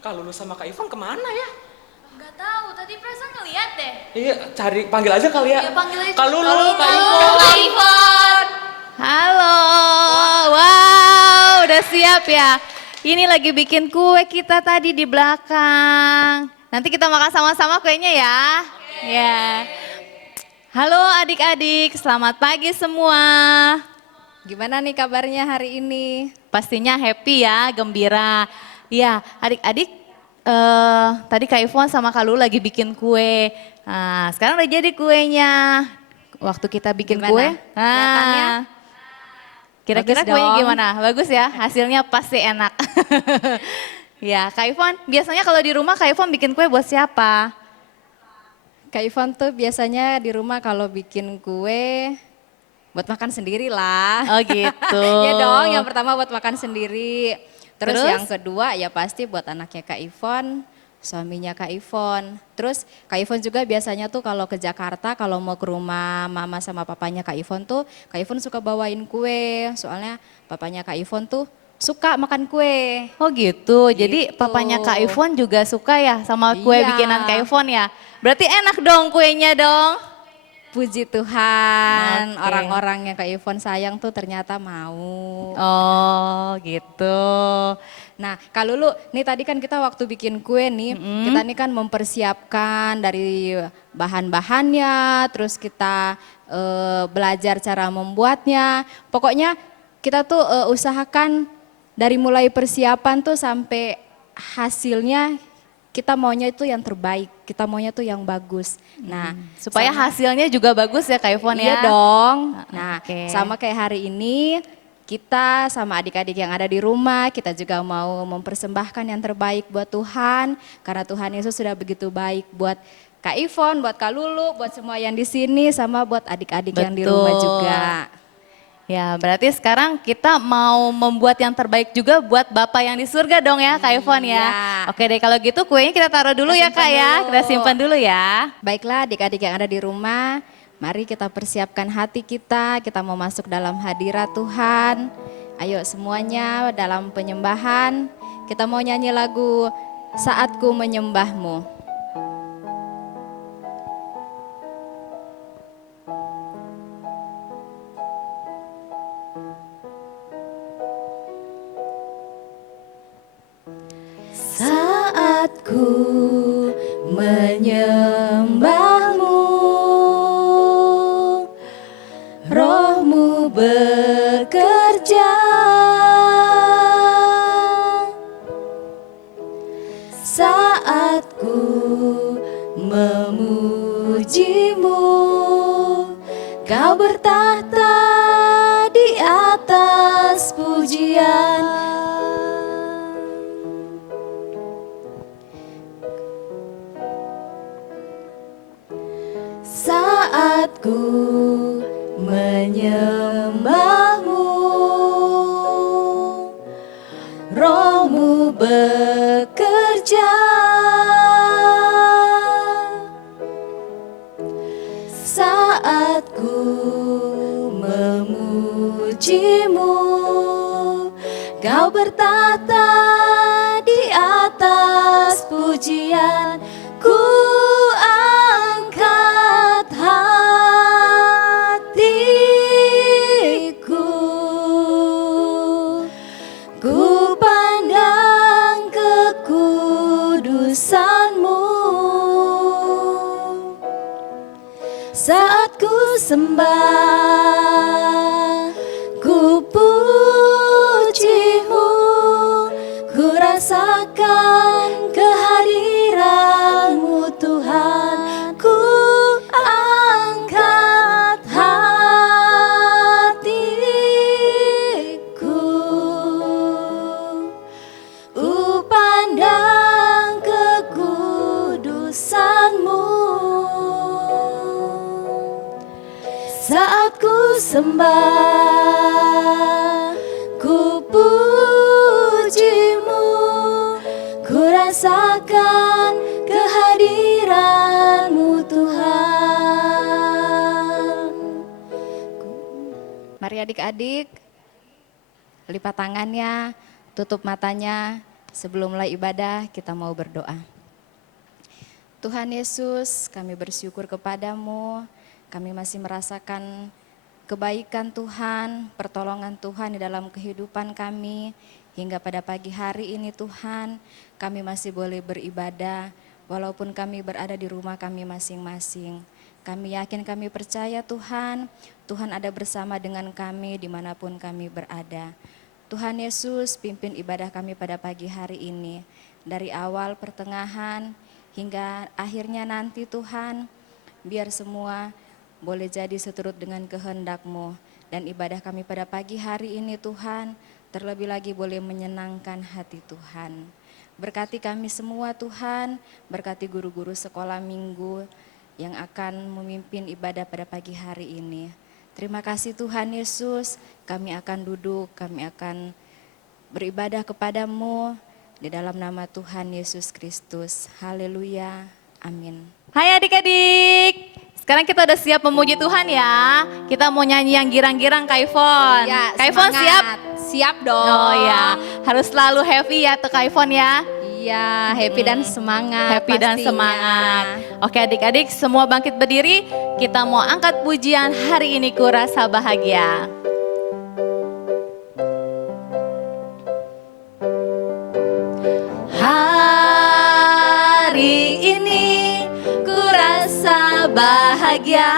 Kak Lulu sama Kak Ivan kemana ya? Nggak tahu, tadi perasaan ngeliat deh. Iya, panggil aja kali ya. Ya panggil aja. Kak Lulu, Kak Halo, Ivan. Kak Ivan. Halo, wow, udah siap ya? Ini lagi bikin kue kita tadi di belakang. Nanti kita makan sama-sama kuenya ya. Ya. Halo adik-adik, selamat pagi semua. Gimana nih kabarnya hari ini? Pastinya happy ya, gembira. Ya, adik-adik, tadi Kak Ivon sama Kak Lu lagi bikin kue. Nah, sekarang udah jadi kuenya. Waktu kita bikin Gimana? kue, Kelihatannya? kira-kira Bagus kuenya dong. gimana? Bagus ya, hasilnya pasti enak. Ya, Kak Ivon, biasanya kalau di rumah Kak Ivon bikin kue buat siapa? Kak Ivan tuh biasanya di rumah kalau bikin kue buat makan sendiri lah. Oh gitu. Ya dong, yang pertama buat makan sendiri. Terus Terus? yang kedua ya pasti buat anaknya Kak Ivon, suaminya Kak Ivon. Terus Kak Ivon juga biasanya tuh kalau ke Jakarta, kalau mau ke rumah mama sama papanya Kak Ivon tuh, Kak Ivon suka bawain kue. Soalnya papanya Kak Ivon tuh suka makan kue. Oh gitu, jadi Gitu. papanya Kak Ivon juga suka ya sama kue Iya. bikinan Kak Ivon ya? Berarti enak dong kuenya dong? Puji Tuhan, Oke. orang-orang yang Kak Ivon sayang tuh ternyata mau. Oh gitu. Nah, Kak Lulu, nih tadi kan kita waktu bikin kue nih, kita nih kan mempersiapkan dari bahan-bahannya, terus kita belajar cara membuatnya. Pokoknya kita tuh usahakan dari mulai persiapan tuh sampai hasilnya kita maunya itu yang terbaik, kita maunya tuh yang bagus. Nah, Supaya sama- hasilnya juga bagus ya Kak Ivon ya? Iya dong. Nah, Oke. sama kayak hari ini kita sama adik-adik yang ada di rumah, kita juga mau mempersembahkan yang terbaik buat Tuhan. Karena Tuhan Yesus sudah begitu baik buat Kak Ivon, buat Kak Lulu, buat semua yang di sini, sama buat adik-adik yang di rumah Betul. juga. Ya berarti sekarang kita mau membuat yang terbaik juga buat Bapak yang di surga dong ya Kak Ivon ya? Iya. Oke deh kalau gitu kuenya kita taruh dulu Kita ya Kak simpan ya, dulu. kita simpan dulu ya. Baiklah adik-adik yang ada di rumah, mari kita persiapkan hati kita mau masuk dalam hadirat Tuhan. Ayo semuanya dalam penyembahan, kita mau nyanyi lagu Saatku Menyembahmu. Saatku menyembahmu, rohmu bekerja. Saatku memujimu, kau bertahta di atas pujian. Saatku menyembahmu, rohmu bekerja. Saatku memujimu, kau bertahta di atas pujian. Ku angkat hatiku, ku pandang kekudusanmu. Saat ku sembah, ku pujimu, ku rasakan kehadiranmu Tuhan. Ku angkat hatiku, ku pandang kekudusanmu. Saat ku sembah, ku pujimu, ku rasakan kehadiranmu Tuhan. Mari adik-adik, lipat tangannya, tutup matanya, Sebelum mulai ibadah, kita mau berdoa. Tuhan Yesus, kami bersyukur kepadamu, kami masih merasakan kebaikan Tuhan, pertolongan Tuhan di dalam kehidupan kami. Hingga pada pagi hari ini Tuhan, kami masih boleh beribadah, walaupun kami berada di rumah kami masing-masing. Kami yakin, kami percaya Tuhan, Tuhan ada bersama dengan kami dimanapun kami berada. Tuhan Yesus, pimpin ibadah kami pada pagi hari ini, dari awal, pertengahan, hingga akhirnya nanti Tuhan, biar semua boleh jadi seturut dengan kehendak-Mu. Dan ibadah kami pada pagi hari ini Tuhan, terlebih lagi boleh menyenangkan hati Tuhan. Berkati kami semua Tuhan, berkati guru-guru sekolah minggu yang akan memimpin ibadah pada pagi hari ini. Terima kasih Tuhan Yesus, kami akan duduk, kami akan beribadah kepadamu. Di dalam nama Tuhan Yesus Kristus. Haleluya. Amin. Hai adik-adik. Sekarang kita udah siap memuji Tuhan ya. Kita mau nyanyi yang girang-girang Kak Ivon. Ya, Kak Ivon siap? Siap dong. Oh ya, harus selalu happy ya tuh Kak Ivon ya. Iya, happy dan semangat. Happy dan pastinya. semangat. Oke adik-adik semua bangkit berdiri. Kita mau angkat pujian hari ini ku rasa bahagia. Hari ini ku rasa bahagia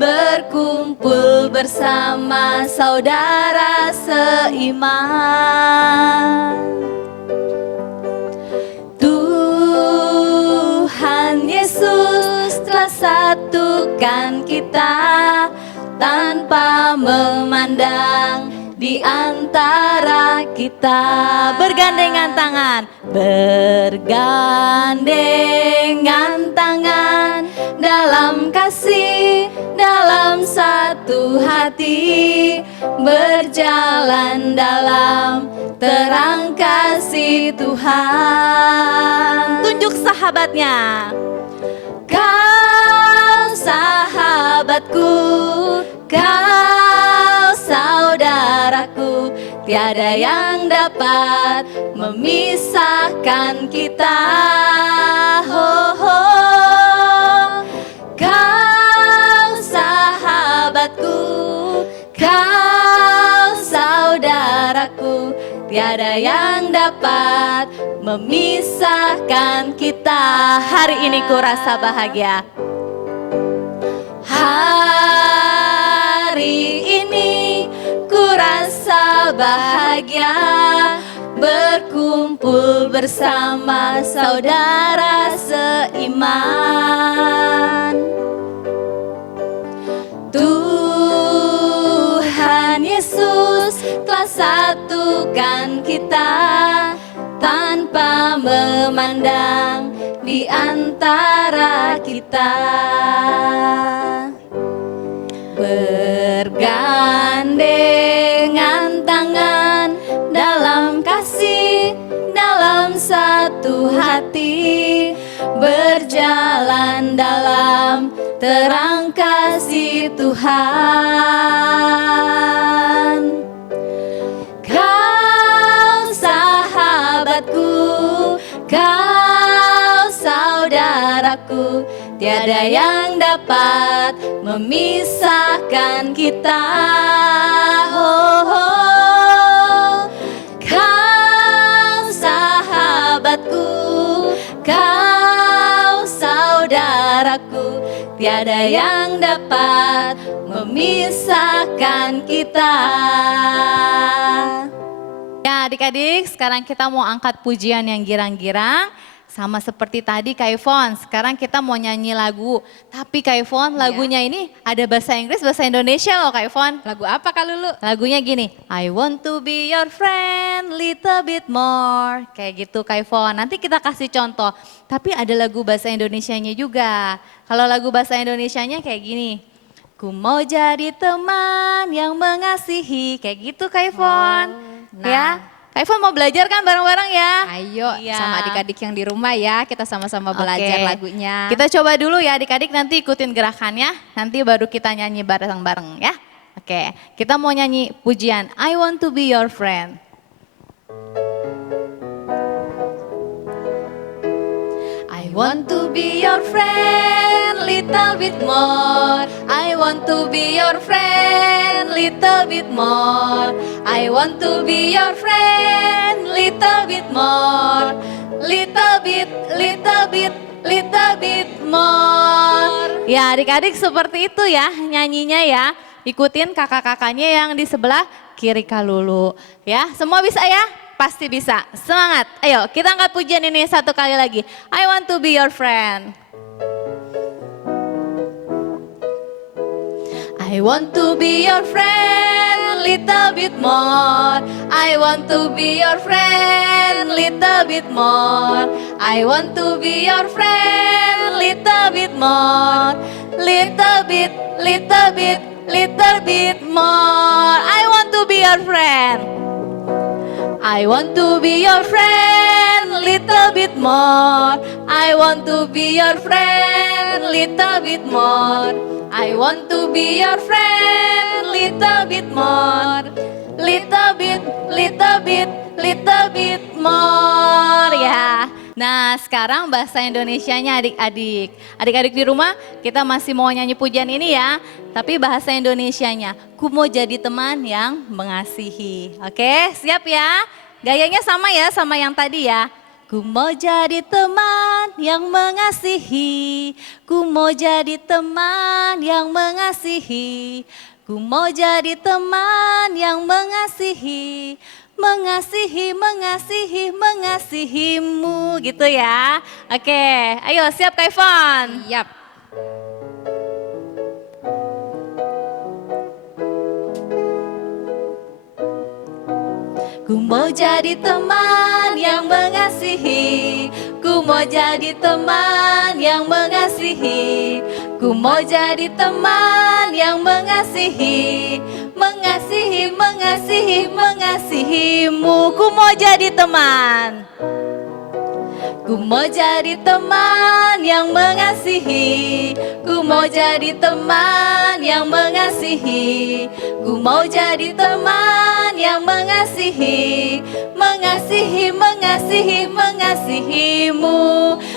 berkumpul bersama saudara seiman. Tuhan Yesus telah satukan kita tanpa memandang di antara kita. Bergandengan tangan, bergandengan tangan dalam kasih, dalam satu hati, berjalan dalam terang kasih Tuhan. Tunjuk sahabatnya. Kau sahabatku, kau saudaraku, tiada yang dapat memisahkan kita. Oh, oh. Kau sahabatku, kau saudaraku, tiada yang dapat memisahkan kita. Hari ini ku rasa bahagia. Hari ini ku rasa bahagia berkumpul bersama saudara seiman. Tuhan Yesus telah satukan kita tanpa memandang di antara kita. Bergandengan tangan dalam kasih, dalam satu hati, berjalan dalam terang kasih Tuhan. Kau sahabatku, kau saudaraku, tiada yang dapat memisahkan kita. Oh, oh. Kau sahabatku, kau saudaraku, tiada yang dapat memisahkan kita. Ya adik-adik, sekarang kita mau angkat pujian yang girang-girang. Sama seperti tadi Kak Ivon, sekarang kita mau nyanyi lagu. Tapi Kak Ivon, lagunya ini ada bahasa Inggris, bahasa Indonesia loh Kak Ivon. Lagu apa Kak Lulu? Lagunya gini, I want to be your friend, little bit more. Kayak gitu Kak Ivon, nanti kita kasih contoh. Tapi ada lagu bahasa Indonesianya juga. Kalau lagu bahasa Indonesianya kayak gini. Ku mau jadi teman yang mengasihi, kayak gitu Kak Ivon. Ya, Kak Ivon mau belajar kan bareng-bareng ya? Ayo Iya. sama adik-adik yang di rumah ya, kita sama-sama belajar Oke. lagunya. Kita coba dulu ya adik-adik, nanti ikutin gerakannya, nanti baru kita nyanyi bareng-bareng ya. Oke, kita mau nyanyi pujian I want to be your friend. want to be your friend little bit more. I want to be your friend little bit more. I want to be your friend little bit more. Little bit, little bit, little bit more. Ya adik-adik seperti itu ya nyanyinya ya. Ikutin kakak-kakaknya yang di sebelah kiri Kalulu. Ya, semua bisa ya? Pasti bisa. Semangat. Ayo, kita angkat pujian ini satu kali lagi. I want to be your friend. I want to be your friend little bit more. I want to be your friend little bit more. I want to be your friend little bit more. Little bit, little bit, little bit more. I want to be your friend. I want to be your friend little bit more. I want to be your friend little bit more. I want to be your friend little bit more. Little bit, little bit, little bit more ya. Nah sekarang bahasa Indonesianya adik-adik. Adik-adik di rumah kita masih mau nyanyi pujian ini ya. Tapi bahasa Indonesianya, ku mau jadi teman yang mengasihi. Oke siap ya? Gayanya sama ya sama yang tadi ya. Ku mau jadi teman yang mengasihi. Ku mau jadi teman yang mengasihi. Ku mau jadi teman yang mengasihi. Mengasihi, mengasihi, mengasihimu gitu ya. Oke, ayo siap Kak Ivon? Yap. Ku mau jadi teman yang mengasihi. Ku mau jadi teman yang mengasihi. Ku mau jadi teman yang mengasihi. Mengasihi, mengasihi, mengasihimu. Ku mau jadi teman. Ku mau jadi teman yang mengasihi. Ku mau jadi teman yang mengasihi. Ku mau jadi teman yang mengasihi. Mengasihi, mengasihi, mengasihimu.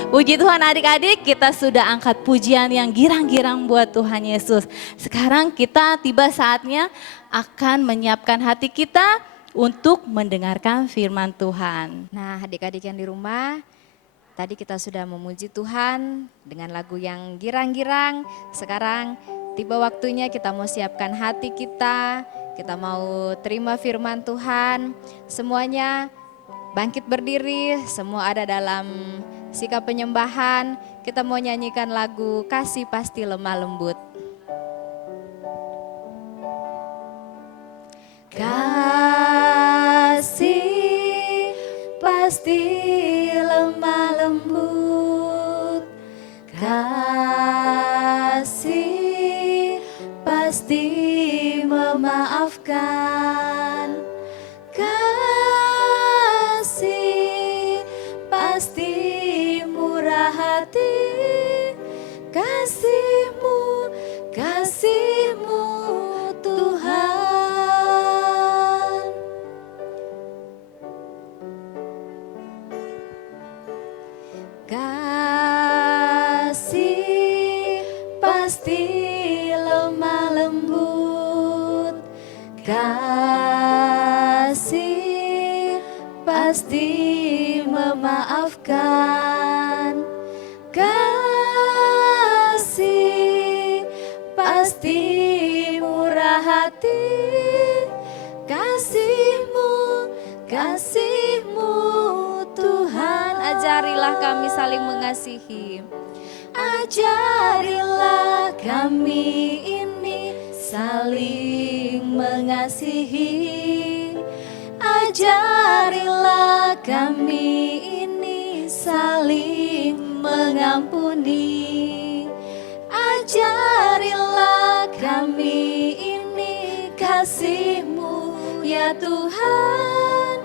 Puji Tuhan adik-adik, kita sudah angkat pujian yang girang-girang buat Tuhan Yesus. Sekarang kita tiba saatnya akan menyiapkan hati kita untuk mendengarkan firman Tuhan. Nah adik-adik yang di rumah, tadi kita sudah memuji Tuhan dengan lagu yang girang-girang. Sekarang tiba waktunya kita mau siapkan hati kita. Kita mau terima firman Tuhan. Semuanya bangkit berdiri, semua ada dalam sikap penyembahan. Kita mau nyanyikan lagu Kasih Pasti Lemah Lembut. Kasih pasti lemah lembut. Kasih pasti memaafkan. Kasih pasti murah hati. Kasih-Mu, kasih-Mu Tuhan. Kasih pasti lemah lembut. Kasih pasti memaafkan. Kasih pasti murah hati. Kasih-Mu, kasih-Mu Tuhan. Ajarilah kami saling mengasihi. Ajarilah kami ini saling mengasihi. Ajarilah kami ini saling mengampuni. Ajarilah kami ini kasih-Mu ya Tuhan.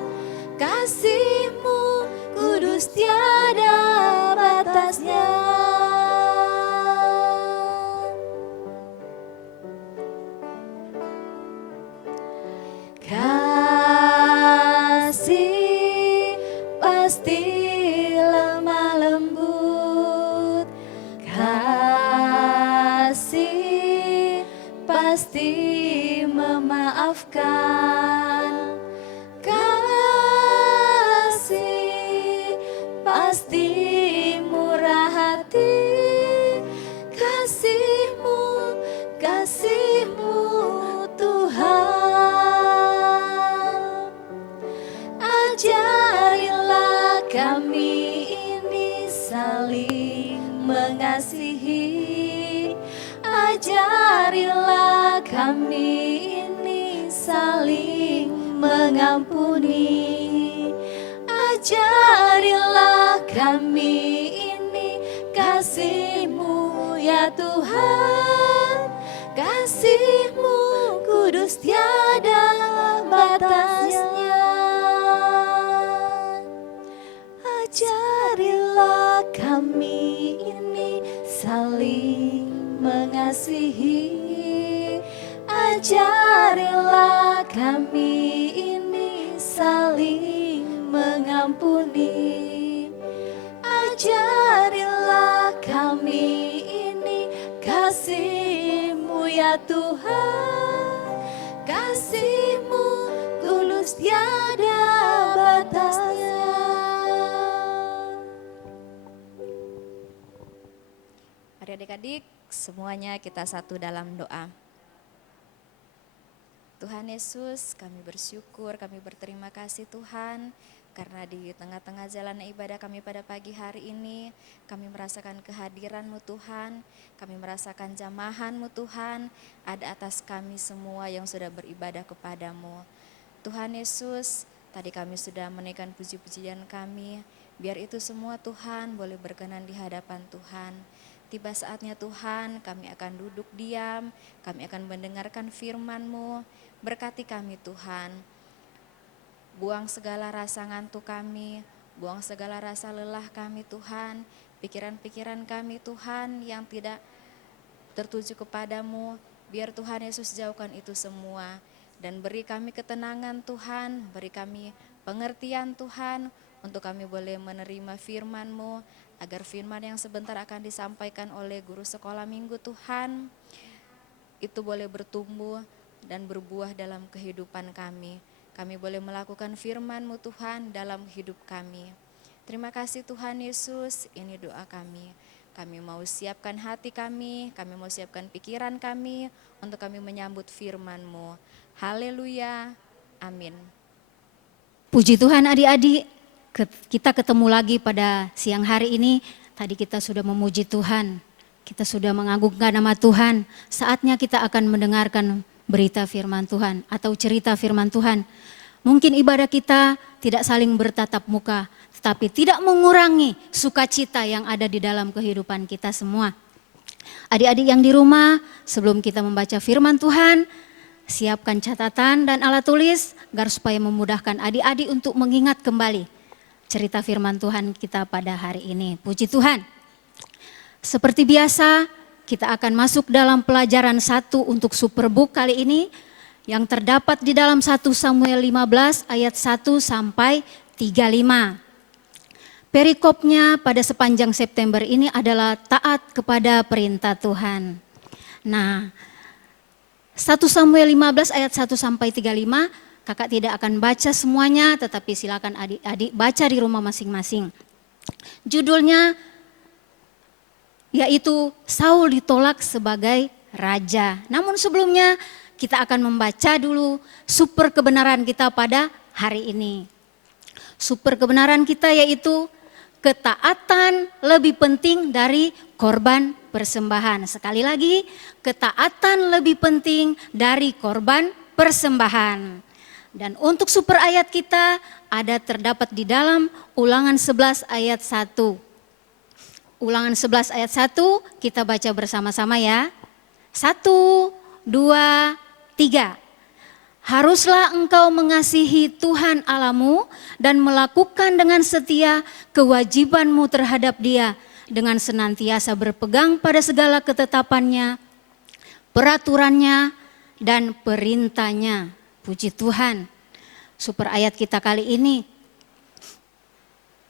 Kasih-Mu kudus tiada batasnya. Kasih pasti lemah lembut. kasih pasti murah hati, kasih-Mu, kasih-Mu Tuhan. Ajarilah kami ini saling mengasihi, ajarilah kami ini saling mengampuni, ajarilah kami ini kasih-Mu ya Tuhan, kasih-Mu kudus tiada batasnya. Ajarilah kami ini saling mengasihi, ajarilah kami ini saling mengampuni, ajarilah kami ini kasih-Mu ya Tuhan, kasih-Mu tulus tiada batasnya. Mari adik-adik, semuanya kita satu dalam doa. Tuhan Yesus, kami bersyukur, kami berterima kasih Tuhan, karena di tengah-tengah jalan ibadah kami pada pagi hari ini, kami merasakan kehadiran-Mu Tuhan, kami merasakan jamahan-Mu Tuhan, ada atas kami semua yang sudah beribadah kepadamu. Tuhan Yesus, tadi kami sudah menaikkan puji-pujian kami, biar itu semua Tuhan boleh berkenan di hadapan Tuhan. Tiba saatnya Tuhan, kami akan duduk diam, kami akan mendengarkan firman-Mu. Berkati kami Tuhan, buang segala rasa ngantuk kami, buang segala rasa lelah kami Tuhan, pikiran-pikiran kami Tuhan yang tidak tertuju kepadamu, biar Tuhan Yesus jauhkan itu semua. Dan beri kami ketenangan Tuhan, beri kami pengertian Tuhan, untuk kami boleh menerima firman-Mu, agar firman yang sebentar akan disampaikan oleh guru sekolah minggu Tuhan, itu boleh bertumbuh dan berbuah dalam kehidupan kami. Kami boleh melakukan firman-Mu Tuhan dalam hidup kami. Terima kasih Tuhan Yesus, ini doa kami. Kami mau siapkan hati kami mau siapkan pikiran kami, untuk kami menyambut firman-Mu. Haleluya, amin. Puji Tuhan adik-adik, kita ketemu lagi pada siang hari ini. Tadi kita sudah memuji Tuhan, kita sudah mengagungkan nama Tuhan. Saatnya kita akan mendengarkan berita firman Tuhan atau cerita firman Tuhan. Mungkin ibadah kita tidak saling bertatap muka, tetapi tidak mengurangi sukacita yang ada di dalam kehidupan kita semua. Adik-adik yang di rumah, sebelum kita membaca firman Tuhan, siapkan catatan dan alat tulis agar supaya memudahkan adik-adik untuk mengingat kembali cerita firman Tuhan kita pada hari ini. Puji Tuhan. Seperti biasa, kita akan masuk dalam pelajaran 1 untuk Superbook kali ini yang terdapat di dalam 1 Samuel 15 ayat 1 sampai 35. Perikopnya pada sepanjang September ini adalah taat kepada perintah Tuhan. Nah, 1 Samuel 15 ayat 1 sampai 35, kakak tidak akan baca semuanya, tetapi silakan adik-adik baca di rumah masing-masing. Judulnya yaitu Saul ditolak sebagai raja. Namun sebelumnya kita akan membaca dulu super kebenaran kita pada hari ini. Super kebenaran kita yaitu ketaatan lebih penting dari korban persembahan. Sekali lagi, ketaatan lebih penting dari korban persembahan. Dan untuk super ayat kita ada terdapat di dalam Ulangan 11 ayat 1. Ulangan 11 ayat 1 kita baca bersama-sama ya. 1, 2, 3. Haruslah engkau mengasihi Tuhan Allahmu dan melakukan dengan setia kewajibanmu terhadap Dia dengan senantiasa berpegang pada segala ketetapannya, peraturannya, dan perintahnya. Puji Tuhan. Super ayat kita kali ini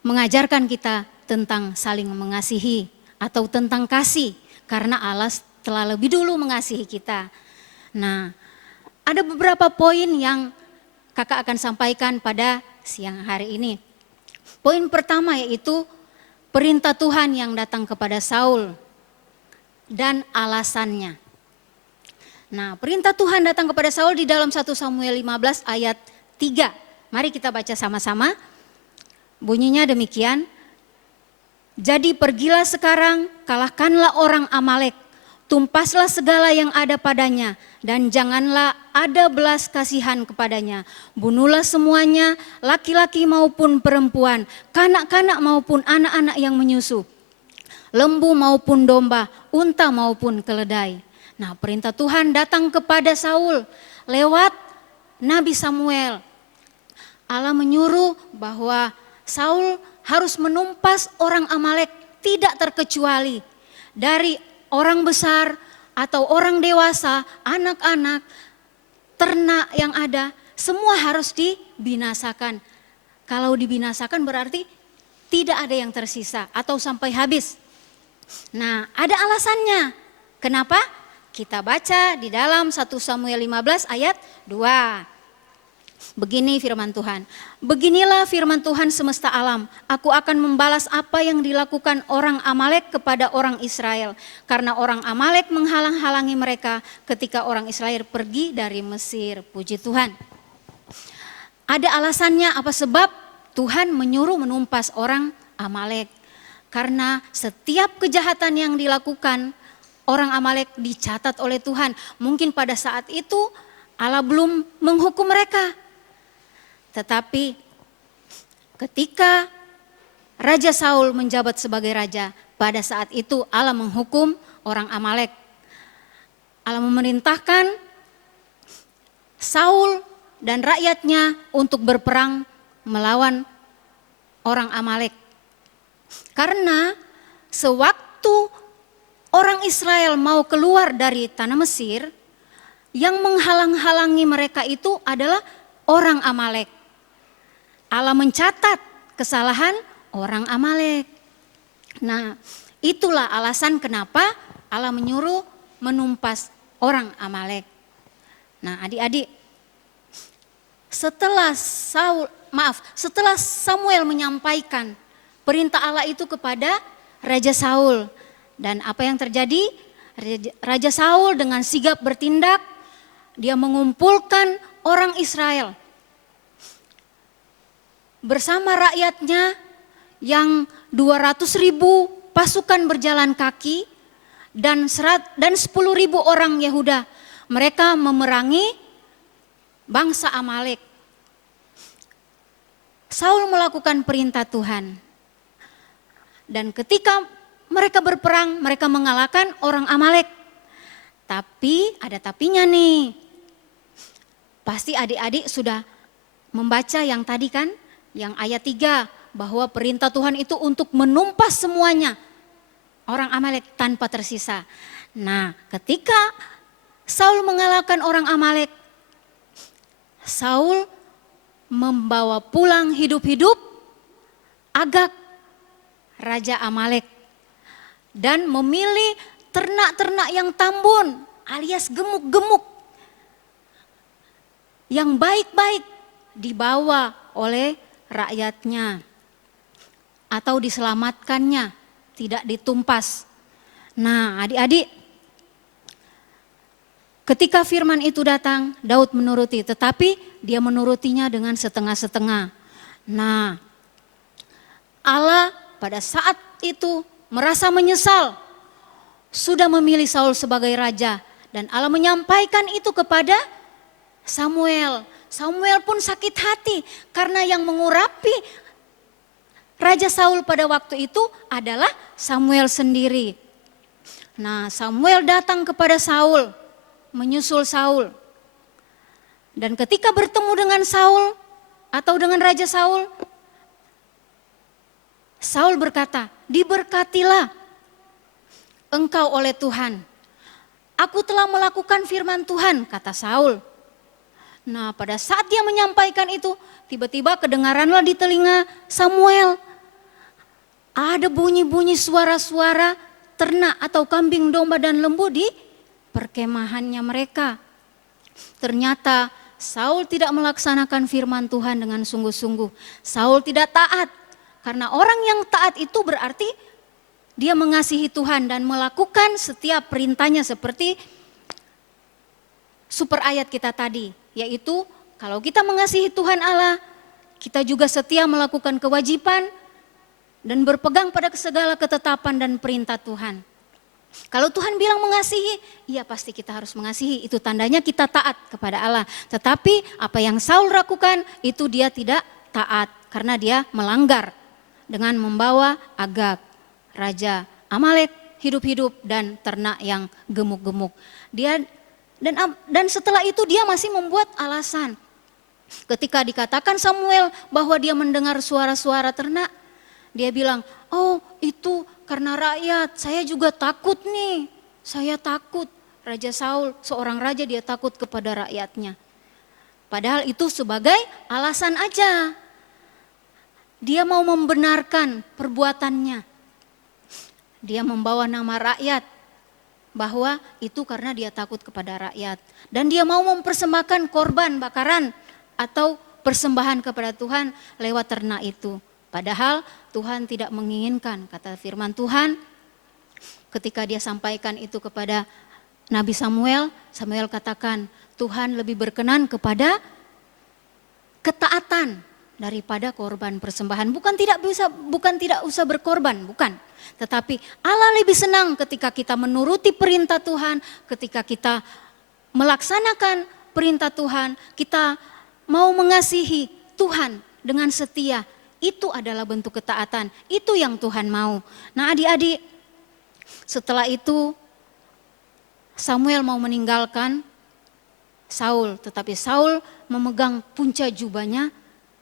mengajarkan kita tentang saling mengasihi atau tentang kasih, karena Allah telah lebih dulu mengasihi kita. Nah, ada beberapa poin yang kakak akan sampaikan pada siang hari ini. Poin pertama yaitu perintah Tuhan yang datang kepada Saul dan alasannya. Nah, perintah Tuhan datang kepada Saul di dalam 1 Samuel 15 ayat 3. Mari kita baca sama-sama. Bunyinya demikian. Jadi pergilah sekarang, kalahkanlah orang Amalek, tumpaslah segala yang ada padanya, dan janganlah ada belas kasihan kepadanya. Bunuhlah semuanya, laki-laki maupun perempuan, kanak-kanak maupun anak-anak yang menyusu, lembu maupun domba, unta maupun keledai. Nah, perintah Tuhan datang kepada Saul lewat Nabi Samuel. Allah menyuruh bahwa Saul harus menumpas orang Amalek tidak terkecuali dari orang besar atau orang dewasa, anak-anak, ternak yang ada, semua harus dibinasakan. Kalau dibinasakan berarti tidak ada yang tersisa atau sampai habis. Nah, ada alasannya. Kenapa? Kita baca di dalam 1 Samuel 15 ayat 2. Begini firman Tuhan, beginilah firman Tuhan semesta alam, aku akan membalas apa yang dilakukan orang Amalek kepada orang Israel. Karena orang Amalek menghalang-halangi mereka ketika orang Israel pergi dari Mesir. Puji Tuhan. Ada alasannya apa sebab Tuhan menyuruh menumpas orang Amalek. Karena setiap kejahatan yang dilakukan orang Amalek dicatat oleh Tuhan. Mungkin pada saat itu Allah belum menghukum mereka. Tetapi ketika Raja Saul menjabat sebagai raja, pada saat itu Allah menghukum orang Amalek. Allah memerintahkan Saul dan rakyatnya untuk berperang melawan orang Amalek. Karena sewaktu orang Israel mau keluar dari tanah Mesir, yang menghalang-halangi mereka itu adalah orang Amalek. Allah mencatat kesalahan orang Amalek. Nah, itulah alasan kenapa Allah menyuruh menumpas orang Amalek. Nah, adik-adik, setelah Samuel menyampaikan perintah Allah itu kepada Raja Saul, dan apa yang terjadi? Raja Saul dengan sigap bertindak, dia mengumpulkan orang Israel bersama rakyatnya yang 200.000 pasukan berjalan kaki dan 10.000 orang Yehuda. Mereka memerangi bangsa Amalek. Saul melakukan perintah Tuhan. Dan ketika mereka berperang, mereka mengalahkan orang Amalek. Tapi ada tapinya nih. Pasti adik-adik sudah membaca yang tadi kan? Yang ayat 3, bahwa perintah Tuhan itu untuk menumpas semuanya orang Amalek tanpa tersisa. Nah, ketika Saul mengalahkan orang Amalek, Saul membawa pulang hidup-hidup Agag, raja Amalek, dan memilih ternak-ternak yang tambun alias gemuk-gemuk, yang baik-baik dibawa oleh rakyatnya atau diselamatkannya, tidak ditumpas. Nah, adik-adik, ketika firman itu datang, Daud menuruti, tetapi dia menurutinya dengan setengah-setengah. Nah, Allah pada saat itu merasa menyesal sudah memilih Saul sebagai raja, dan Allah menyampaikan itu kepada Samuel. Samuel pun sakit hati karena yang mengurapi Raja Saul pada waktu itu adalah Samuel sendiri. Nah, Samuel datang kepada Saul, menyusul Saul. Dan ketika bertemu dengan Saul atau dengan Raja Saul, Saul berkata, "Diberkatilah engkau oleh Tuhan. Aku telah melakukan firman Tuhan," kata Saul. Nah, pada saat dia menyampaikan itu, tiba-tiba kedengaranlah di telinga Samuel ada bunyi-bunyi suara-suara ternak atau kambing, domba dan lembu di perkemahannya mereka. Ternyata Saul tidak melaksanakan firman Tuhan dengan sungguh-sungguh. Saul tidak taat, karena orang yang taat itu berarti dia mengasihi Tuhan dan melakukan setiap perintahnya seperti super ayat kita tadi, yaitu kalau kita mengasihi Tuhan Allah, kita juga setia melakukan kewajiban dan berpegang pada segala ketetapan dan perintah Tuhan. Kalau Tuhan bilang mengasihi, ya pasti kita harus mengasihi. Itu tandanya kita taat kepada Allah. Tetapi apa yang Saul lakukan itu dia tidak taat karena dia melanggar dengan membawa Agag, raja Amalek, hidup-hidup dan ternak yang gemuk-gemuk. Dan setelah itu dia masih membuat alasan. Ketika dikatakan Samuel bahwa dia mendengar suara-suara ternak, dia bilang, oh itu karena rakyat, saya juga takut nih, saya takut. Raja Saul, seorang raja dia takut kepada rakyatnya. Padahal itu sebagai alasan aja. Dia mau membenarkan perbuatannya. Dia membawa nama rakyat bahwa itu karena dia takut kepada rakyat. Dan dia mau mempersembahkan korban bakaran atau persembahan kepada Tuhan lewat ternak itu. Padahal Tuhan tidak menginginkan, kata firman Tuhan, ketika dia sampaikan itu kepada Nabi Samuel, Samuel katakan Tuhan lebih berkenan kepada ketaatan daripada korban persembahan. Bukan tidak usah berkorban, bukan. Tetapi Allah lebih senang ketika kita menuruti perintah Tuhan, ketika kita melaksanakan perintah Tuhan, kita mau mengasihi Tuhan dengan setia. Itu adalah bentuk ketaatan, itu yang Tuhan mau. Nah adik-adik, setelah itu Samuel mau meninggalkan Saul, tetapi Saul memegang punca jubahnya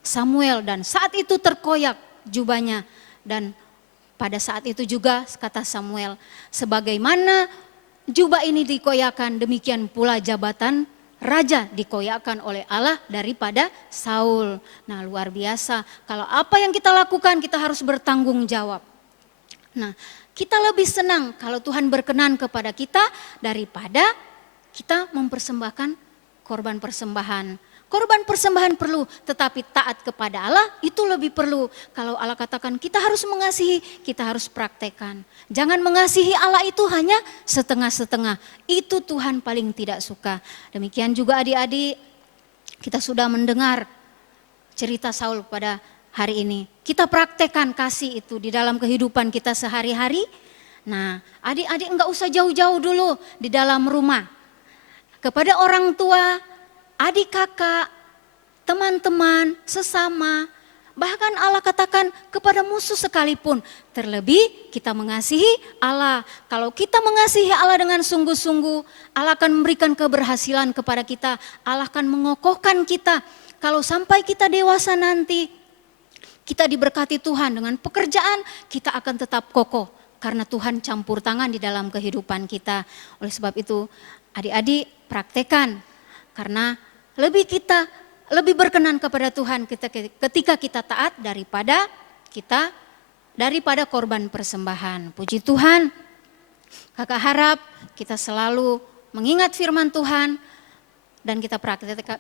Samuel dan saat itu terkoyak jubahnya. Dan pada saat itu juga kata Samuel, sebagaimana jubah ini dikoyakkan, demikian pula jabatan raja dikoyakkan oleh Allah daripada Saul. Nah luar biasa, kalau apa yang kita lakukan kita harus bertanggung jawab. Nah kita lebih senang kalau Tuhan berkenan kepada kita daripada kita mempersembahkan korban persembahan. Korban persembahan perlu, tetapi taat kepada Allah itu lebih perlu. Kalau Allah katakan kita harus mengasihi, kita harus praktekkan. Jangan mengasihi Allah itu hanya setengah-setengah. Itu Tuhan paling tidak suka. Demikian juga adik-adik, kita sudah mendengar cerita Saul pada hari ini. Kita praktekkan kasih itu di dalam kehidupan kita sehari-hari. Nah, adik-adik enggak usah jauh-jauh dulu di dalam rumah. Kepada orang tua, adik kakak, teman-teman, sesama, bahkan Allah katakan kepada musuh sekalipun. Terlebih kita mengasihi Allah. Kalau kita mengasihi Allah dengan sungguh-sungguh, Allah akan memberikan keberhasilan kepada kita. Allah akan mengokohkan kita. Kalau sampai kita dewasa nanti, kita diberkati Tuhan dengan pekerjaan, kita akan tetap kokoh. Karena Tuhan campur tangan di dalam kehidupan kita. Oleh sebab itu, adik-adik praktekan. Karena lebih berkenan kepada Tuhan ketika kita taat daripada korban persembahan. Puji Tuhan. Kakak harap kita selalu mengingat firman Tuhan dan kita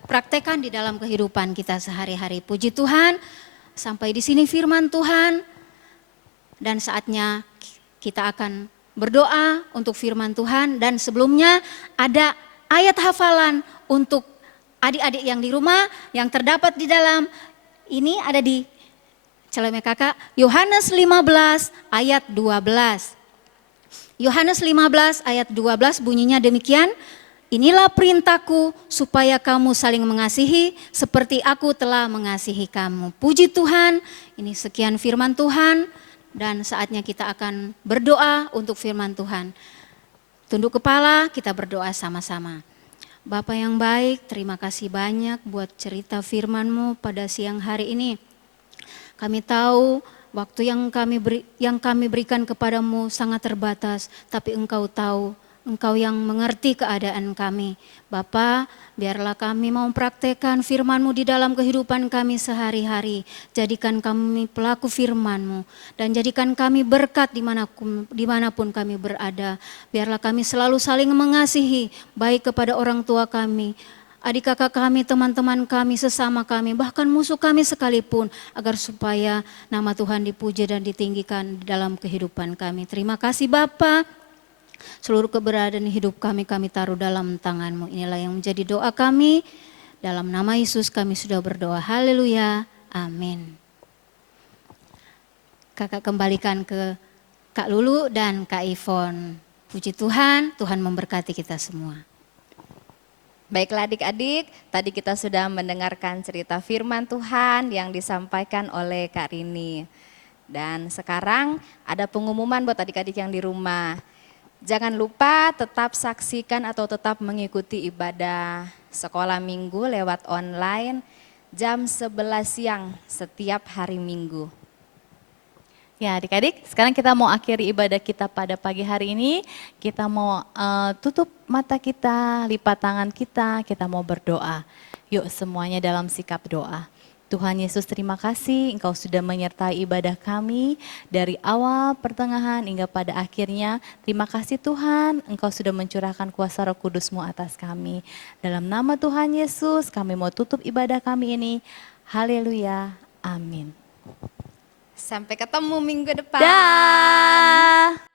praktekkan di dalam kehidupan kita sehari-hari. Puji Tuhan. Sampai di sini firman Tuhan dan saatnya kita akan berdoa untuk firman Tuhan dan sebelumnya ada ayat hafalan untuk adik-adik yang di rumah yang terdapat di dalam ini ada di Celeme kakak Yohanes 15 ayat 12. Yohanes 15 ayat 12 bunyinya demikian. Inilah perintahku supaya kamu saling mengasihi seperti aku telah mengasihi kamu. Puji Tuhan, ini sekian firman Tuhan dan saatnya kita akan berdoa untuk firman Tuhan. Tunduk kepala, kita berdoa sama-sama. Bapa yang baik, terima kasih banyak buat cerita firman-Mu pada siang hari ini. Kami tahu waktu yang kami berikan kepadamu sangat terbatas, tapi Engkau tahu, Engkau yang mengerti keadaan kami. Bapa, biarlah kami mau praktekkan firman-Mu di dalam kehidupan kami sehari-hari. Jadikan kami pelaku firman-Mu dan jadikan kami berkat dimanapun kami berada. Biarlah kami selalu saling mengasihi, baik kepada orang tua kami, adik kakak kami, teman-teman kami, sesama kami, bahkan musuh kami sekalipun, agar supaya nama Tuhan dipuji dan ditinggikan dalam kehidupan kami. Terima kasih Bapa. Seluruh keberadaan hidup kami taruh dalam tangan-Mu. Inilah yang menjadi doa kami. Dalam nama Yesus kami sudah berdoa. Haleluya. Amin. Kakak kembalikan ke Kak Lulu dan Kak Ivon. Puji Tuhan, Tuhan memberkati kita semua. Baiklah adik-adik, tadi kita sudah mendengarkan cerita firman Tuhan yang disampaikan oleh Kak Rini. Dan sekarang ada pengumuman buat adik-adik yang di rumah. Jangan lupa tetap saksikan atau tetap mengikuti ibadah sekolah minggu lewat online jam 11 siang setiap hari Minggu. Ya adik-adik, sekarang kita mau akhiri ibadah kita pada pagi hari ini. Kita mau tutup mata kita, lipat tangan kita mau berdoa. Yuk semuanya dalam sikap doa. Tuhan Yesus, terima kasih Engkau sudah menyertai ibadah kami dari awal, pertengahan hingga pada akhirnya. Terima kasih Tuhan, Engkau sudah mencurahkan kuasa Roh Kudus-Mu atas kami. Dalam nama Tuhan Yesus, kami mau tutup ibadah kami ini. Haleluya, amin. Sampai ketemu minggu depan. Dah.